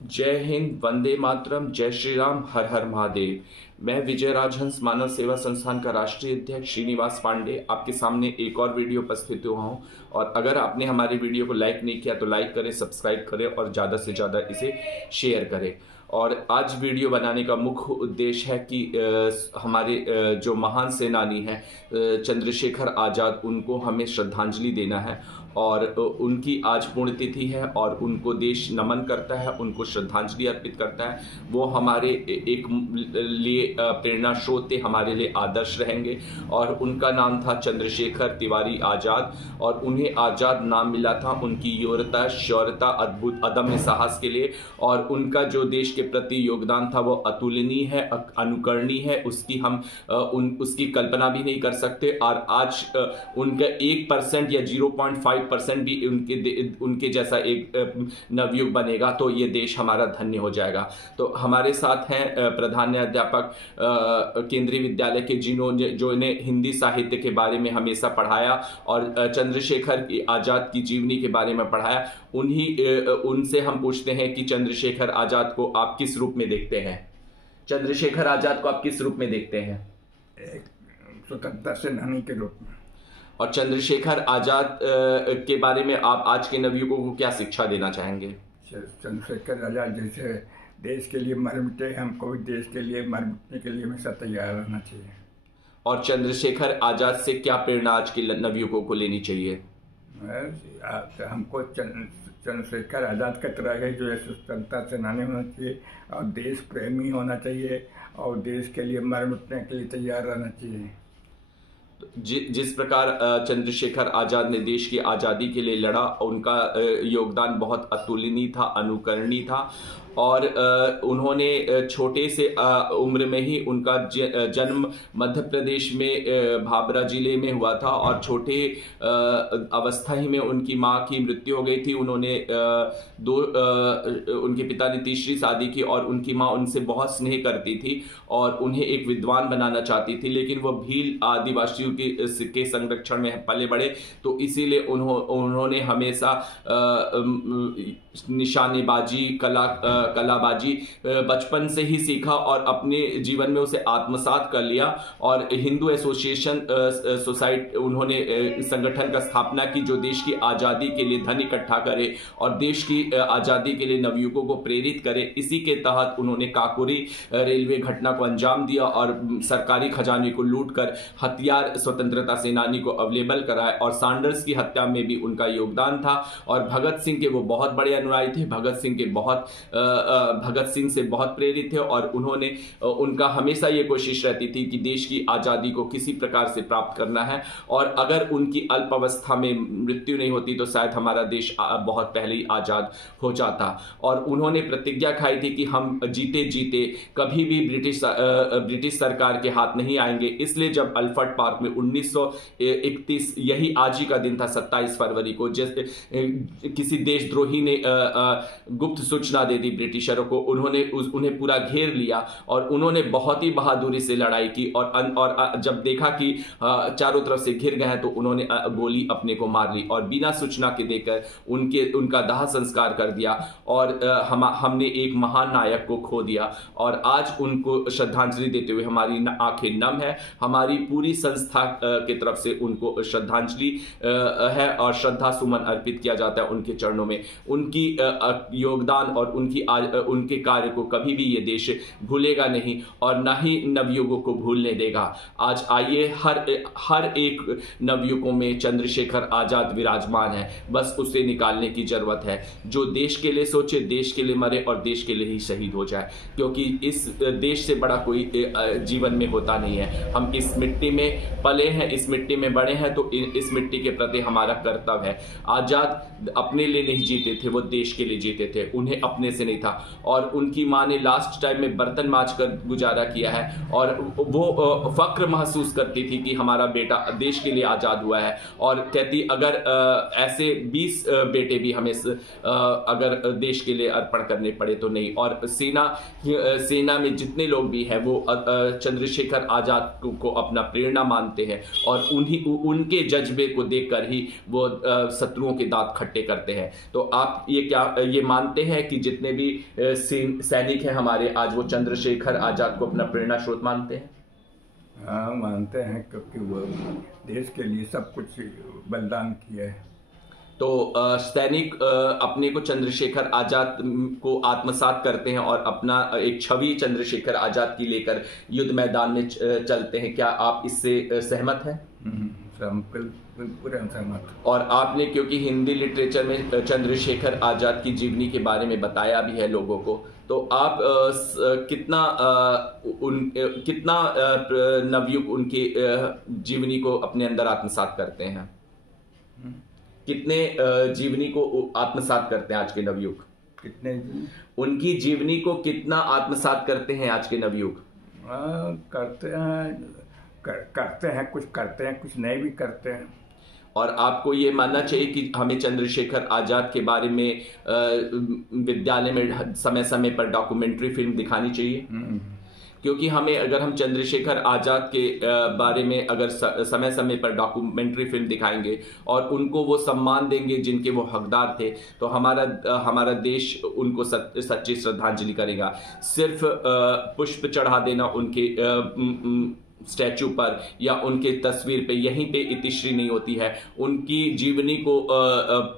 जय हिंद, वंदे मातरम, जय श्री राम, हर हर महादेव। मैं विजय राजहंस मानव सेवा संस्थान का राष्ट्रीय अध्यक्ष श्रीनिवास पांडे आपके सामने एक और वीडियो उपस्थित हुआ हूं। और अगर आपने हमारे वीडियो को लाइक नहीं किया तो लाइक करें, सब्सक्राइब करें और ज़्यादा से ज़्यादा इसे शेयर करें। और आज वीडियो बनाने का मुख्य उद्देश्य है कि हमारे जो महान सेनानी हैं चंद्रशेखर आज़ाद, उनको हमें श्रद्धांजलि देना है। और उनकी आज पुण्यतिथि है और उनको देश नमन करता है, उनको श्रद्धांजलि अर्पित करता है। वो हमारे एक लिए प्रेरणा स्रोत थे, हमारे लिए आदर्श रहेंगे। और उनका नाम था चंद्रशेखर तिवारी आज़ाद, और उन्हें आज़ाद नाम मिला था उनकी योग्यता, शौर्यता, अद्भुत अदम्य साहस के लिए। और उनका जो देश के प्रति योगदान था वो अतुलनीय है, अनुकरणीय है, उसकी हम उसकी कल्पना भी नहीं कर सकते। और आज उनका 1% या 0.5% भी उनके जैसा एक नवयुग बनेगा तो ये देश हमारा धन्य हो जाएगा। तो हमारे साथ हैं प्रधानाध्यापक केंद्रीय विद्यालय के, जो इन्हें हिंदी साहित्य के बारे में हमेशा पढ़ाया और चंद्रशेखर आज़ाद की जीवनी के बारे में पढ़ाया। उनसे हम पूछते हैं कि चंद्रशेखर आज़ाद को आप किस रूप में देखते हैं? चंद्रशेखर आज़ाद को आप किस रूप में देखते हैं? एक स्वतंत्रता सेनानी के रूप में। और चंद्रशेखर आज़ाद के बारे में आप आज के नवयुवकों को क्या शिक्षा देना चाहेंगे? चंद्रशेखर आज़ाद जैसे देश के लिए मर मिटे, हमको भी देश के लिए मर मिटने के लिए हमेशा तैयार रहना चाहिए। और चंद्रशेखर आज़ाद से क्या प्रेरणा आज के नवयुवकों को लेनी चाहिए? हमको चंद्रशेखर आज़ाद का तरह है जो स्वतंत्रता सेनानी होना चाहिए और देश प्रेमी होना चाहिए और देश के लिए मर मिटने के लिए तैयार रहना चाहिए। जिस प्रकार चंद्रशेखर आज़ाद ने देश की आज़ादी के लिए लड़ा, उनका योगदान बहुत अतुलनीय था, अनुकरणीय था। और उन्होंने छोटे से उम्र में ही, उनका जन्म मध्य प्रदेश में भाबरा जिले में हुआ था और छोटे अवस्था ही में उनकी मां की मृत्यु हो गई थी। उन्होंने उनके पिता ने तीसरी शादी की और उनकी मां उनसे बहुत स्नेह करती थी और उन्हें एक विद्वान बनाना चाहती थी, लेकिन वो भील आदिवासियों के संरक्षण में पले बड़े, तो इसीलिए उन्होंने हमेशा निशानेबाजी, कलाबाजी बचपन से ही सीखा और अपने जीवन में उसे आत्मसात कर लिया। और हिंदू एसोसिएशन सोसाइटी, उन्होंने संगठन का स्थापना की जो देश की आज़ादी के लिए धन इकट्ठा करे और देश की आज़ादी के लिए नवयुवकों को प्रेरित करे। इसी के तहत उन्होंने काकोरी रेलवे घटना को अंजाम दिया और सरकारी खजाने को लूट कर हथियार स्वतंत्रता सेनानी को अवेलेबल कराए। और सैंडर्स की हत्या में भी उनका योगदान था। और भगत सिंह के वो बहुत बड़े अनुयायी थे, भगत सिंह से बहुत प्रेरित थे। और उनका हमेशा ये कोशिश रहती थी कि देश की आज़ादी को किसी प्रकार से प्राप्त करना है। और अगर उनकी अल्प अवस्था में मृत्यु नहीं होती तो शायद हमारा देश बहुत पहले ही आज़ाद हो जाता। और उन्होंने प्रतिज्ञा खाई थी कि हम जीते जीते कभी भी ब्रिटिश सरकार के हाथ नहीं आएंगे। इसलिए जब अल्फ्रेड पार्क में 1931, यही आज ही का दिन था 27 फरवरी को, जैसे किसी देशद्रोही ने गुप्त सूचना दे दी ब्रिटिशरों को, उन्हें पूरा घेर लिया और उन्होंने बहुत ही बहादुरी से लड़ाई की। और जब देखा कि चारों तरफ से घिर गए हैं तो उन्होंने गोली अपने को मार ली और बिना सूचना के देकर उनका दाह संस्कार कर दिया। और हमने एक महान नायक को खो दिया। और आज उनको श्रद्धांजलि देते हुए हमारी आंखें नम है। हमारी पूरी संस्था की तरफ से उनको श्रद्धांजलि है और श्रद्धा सुमन अर्पित किया जाता है उनके चरणों में। उनकी योगदान और उनके कार्य को कभी भी ये देश भूलेगा नहीं और ना ही नवयुगों को भूलने देगा। आज आइए, हर एक नवयुगों में चंद्रशेखर आज़ाद विराजमान है, बस उसे निकालने की जरूरत है। जो देश के लिए सोचे, देश के लिए मरे और देश के लिए ही शहीद हो जाए, क्योंकि इस देश से बड़ा कोई जीवन में होता नहीं है। हम इस मिट्टी में पले हैं, इस मिट्टी में बड़े हैं, तो इस मिट्टी के प्रति हमारा कर्तव्य है। आज़ाद अपने लिए नहीं जीते थे, वो देश के लिए जीते थे, उन्हें अपने से नहीं था। और उनकी मां ने लास्ट टाइम में बर्तन मांज कर गुजारा किया है और वो फक्र महसूस करती थी कि हमारा बेटा देश के लिए आज़ाद हुआ है। और कहती अगर ऐसे 20 बेटे भी हमें अगर देश के लिए अर्पण करने पड़े तो नहीं। और सेना में जितने लोग भी हैं वो चंद्रशेखर आज़ाद को अपना प्रेरणा मानते हैं और उनके जज्बे को देखकर ही वो शत्रुओं के दांत खट्टे करते हैं। तो आप ये मानते हैं कि जितने भी सैनिक हैं हमारे, आज वो चंद्रशेखर आजाद को अपना प्रेरणा स्रोत मानते हैं? हाँ, मानते हैं, क्योंकि वो देश के लिए सब कुछ बलिदान किया है। तो सैनिक अपने को चंद्रशेखर आजाद को आत्मसात करते हैं और अपना एक छवि चंद्रशेखर आजाद की लेकर युद्ध मैदान में चलते हैं। क्या आप इससे सहमत हैं? पूरे सहमत। और आपने क्योंकि हिंदी लिटरेचर में चंद्रशेखर आजाद की जीवनी के बारे में बताया भी है लोगों को, तो आप कितना नवयुग उनकी जीवनी को अपने अंदर आत्मसात करते हैं? कितने जीवनी को आत्मसात करते हैं आज के नवयुग? कितने? उनकी जीवनी को कितना आत्मसात करते हैं आज के नवयुग? करते हैं, कुछ करते हैं, कुछ नहीं भी करते हैं। और आपको ये मानना चाहिए कि हमें चंद्रशेखर आजाद के बारे में विद्यालय में समय समय पर डॉक्यूमेंट्री फिल्म दिखानी चाहिए, क्योंकि हमें, अगर हम चंद्रशेखर आजाद के बारे में अगर समय समय पर डॉक्यूमेंट्री फिल्म दिखाएंगे और उनको वो सम्मान देंगे जिनके वो हकदार थे, तो हमारा देश उनको सच्ची श्रद्धांजलि करेगा। सिर्फ पुष्प चढ़ा देना उनके स्टैचू पर या उनके तस्वीर पे, यहीं पे इतिश्री नहीं होती है। उनकी जीवनी को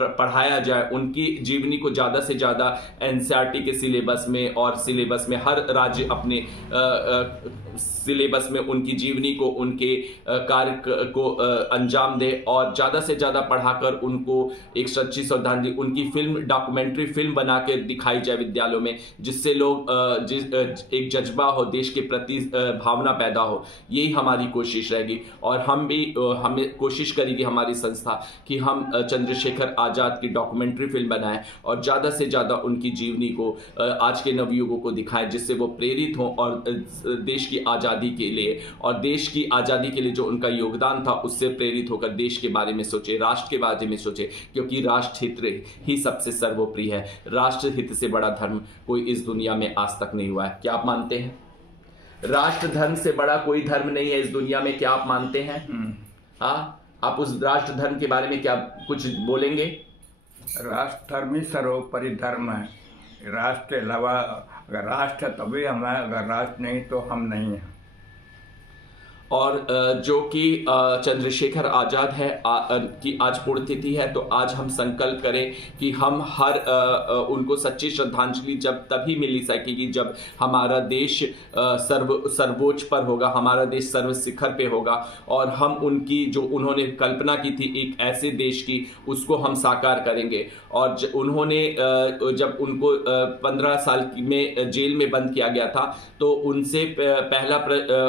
पढ़ाया जाए, उनकी जीवनी को ज़्यादा से ज़्यादा एनसीईआरटी के सिलेबस में और सिलेबस में हर राज्य अपने सिलेबस में उनकी जीवनी को, उनके कार्य को अंजाम दे और ज़्यादा से ज़्यादा पढ़ाकर उनको एक सच्ची श्रद्धांजलि, उनकी फिल्म, डॉक्यूमेंट्री फिल्म बना के दिखाई जाए विद्यालयों में, जिससे लोग एक जज्बा हो, देश के प्रति भावना पैदा हो। यही हमारी कोशिश रहेगी और हमें कोशिश करेगी हमारी संस्था कि हम चंद्रशेखर आजाद की डॉक्यूमेंट्री फिल्म बनाएं और ज़्यादा से ज़्यादा उनकी जीवनी को आज के नवयुगों को दिखाएं, जिससे वो प्रेरित हों और देश की आज़ादी के लिए और देश की आज़ादी के लिए जो उनका योगदान था उससे प्रेरित होकर देश के बारे में सोचे, राष्ट्र के बारे में सोचे, क्योंकि राष्ट्र हित ही सबसे सर्वोपरि है। राष्ट्र हित से बड़ा धर्म कोई इस दुनिया में आज तक नहीं हुआ है। क्या आप मानते हैं? राष्ट्र धर्म से बड़ा कोई धर्म नहीं है इस दुनिया में, क्या आप मानते हैं? हाँ, आप उस राष्ट्र धर्म के बारे में क्या कुछ बोलेंगे? राष्ट्र धर्म ही सर्वोपरि धर्म है। राष्ट्र के अलावा, अगर राष्ट्र है तभी हम हैं, अगर राष्ट्र नहीं तो हम नहीं हैं। और जो कि चंद्रशेखर आजाद है की आज पुण्यतिथि है, तो आज हम संकल्प करें कि हम उनको सच्ची श्रद्धांजलि जब तभी मिल सकेगी जब हमारा देश सर्वोच्च पर होगा, हमारा देश सर्व शिखर पे होगा और हम उनकी जो उन्होंने कल्पना की थी एक ऐसे देश की, उसको हम साकार करेंगे। और उन्होंने जब उनको 15 साल में जेल में बंद किया गया था, तो उनसे पहला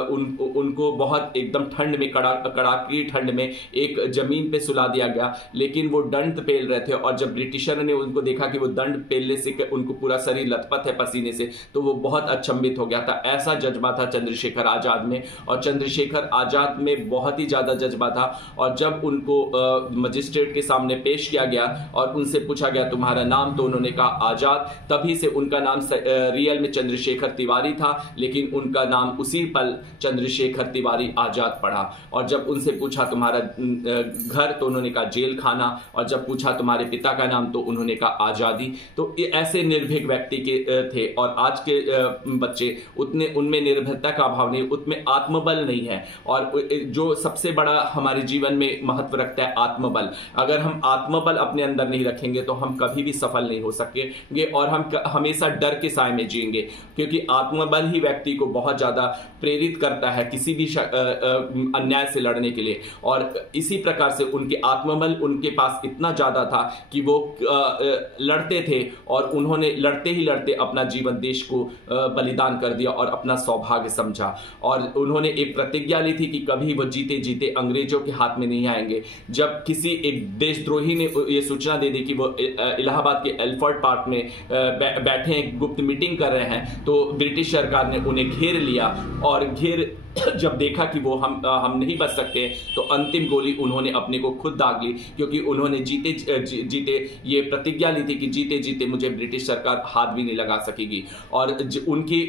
उनको बहुत एकदम ठंड में, कड़ाकी ठंड में एक जमीन पे सुला दिया गया, लेकिन वो दंड पेल रहे थे और जब ब्रिटिशर ने उनको देखा कि वो दंड पेलने से उनको पूरा शरीर लथपथ है पसीने से, तो वो बहुत अचंभित हो गया था। ऐसा जज्बा था चंद्रशेखर आजाद में, और चंद्रशेखर आजाद में बहुत ही ज्यादा जज्बा था। और जब उनको मजिस्ट्रेट के सामने पेश किया गया और उनसे पूछा गया तुम्हारा नाम, तो उन्होंने कहा आजाद। तभी से उनका नाम रियल में चंद्रशेखर तिवारी था, लेकिन उनका नाम उसी पल चंद्रशेखर तिवारी आजाद पड़ा। और जब उनसे पूछा तुम्हारा घर, तो उन्होंने कहा जेल खाना। और जब पूछा तुम्हारे पिता का नाम, तो उन्होंने कहा आजादी। तो ऐसे निर्भीक व्यक्ति के थे। और आज के बच्चे उनमें निर्भरता का अभाव नहीं, उनमें आत्मबल नहीं है। और जो सबसे बड़ा हमारे जीवन में महत्व रखता है आत्मबल, अगर हम आत्मबल अपने अंदर नहीं रखेंगे तो हम कभी भी सफल नहीं हो सकेंगे और हम हमेशा डर के साए में जिएंगे, क्योंकि आत्मबल ही व्यक्ति को बहुत ज्यादा प्रेरित करता है किसी भी अन्याय से लड़ने के लिए। और इसी प्रकार से उनके आत्मबल उनके पास इतना ज्यादा था कि वो लड़ते थे और उन्होंने लड़ते ही लड़ते अपना जीवन देश को बलिदान कर दिया और अपना सौभाग्य समझा। और उन्होंने एक प्रतिज्ञा ली थी कि कभी वो जीते जीते अंग्रेजों के हाथ में नहीं आएंगे। जब किसी एक देशद्रोही ने ये सूचना दे दी कि वो इलाहाबाद के एल्फर्ड पार्क में बैठे गुप्त मीटिंग कर रहे हैं, तो ब्रिटिश सरकार ने उन्हें घेर लिया और घेर जब देखा कि वो हम नहीं बच सकते, तो अंतिम गोली उन्होंने अपने को खुद दाग ली, क्योंकि उन्होंने जीते ये प्रतिज्ञा ली थी कि जीते जीते मुझे ब्रिटिश सरकार हाथ भी नहीं लगा सकेगी। और उनकी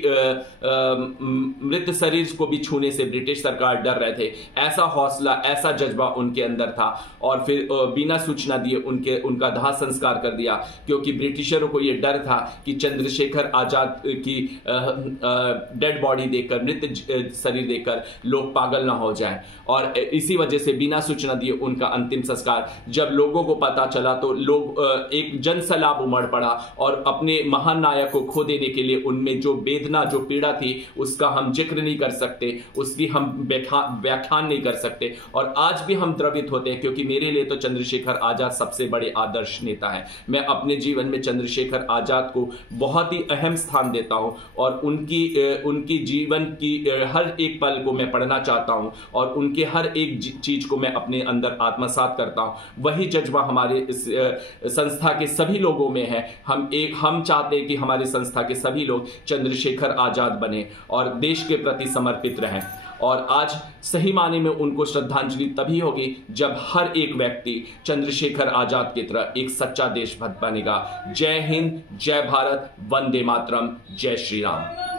मृत शरीर को भी छूने से ब्रिटिश सरकार डर रहे थे। ऐसा हौसला, ऐसा जज्बा उनके अंदर था। और फिर बिना सूचना दिए उनका दाह संस्कार कर दिया, क्योंकि ब्रिटिशरों को यह डर था कि चंद्रशेखर आजाद की डेड बॉडी देखकर, मृत शरीर देखकर लोग पागल ना हो जाएं। और इसी वजह से बिना सूचना दिए उनका अंतिम संस्कार जब लोगों को पता चला, तो लोग एक जनसैलाब उमड़ पड़ा और अपने महान नायक को खो देने के लिए उनमें जो वेदना, जो पीड़ा थी, उसका हम जिक्र नहीं कर सकते, उसकी हम व्याख्यान नहीं कर सकते। और आज भी हम द्रवित होते हैं, क्योंकि मेरे लिए तो चंद्रशेखर आजाद सबसे बड़े आदर्श नेता हैं। मैं अपने जीवन में चंद्रशेखर आजाद को बहुत ही अहम स्थान देता हूं और उनकी जीवन की हर एक पल को मैं पढ़ना चाहता हूं और उनके हर एक चीज को मैं अपने अंदर आत्मसात करता हूं। वही जज्बा हमारे इस संस्था के सभी लोगों में है। हम चाहते हैं कि हमारी संस्था के सभी लोग चंद्रशेखर आजाद बने और देश के प्रति समर्पित रहें। और आज सही माने में उनको श्रद्धांजलि तभी होगी जब हर एक व्यक्ति चंद्रशेखर आजाद की तरह एक सच्चा देशभक्त बनेगा। जय हिंद, जय भारत, वंदे मातरम, जय श्री राम।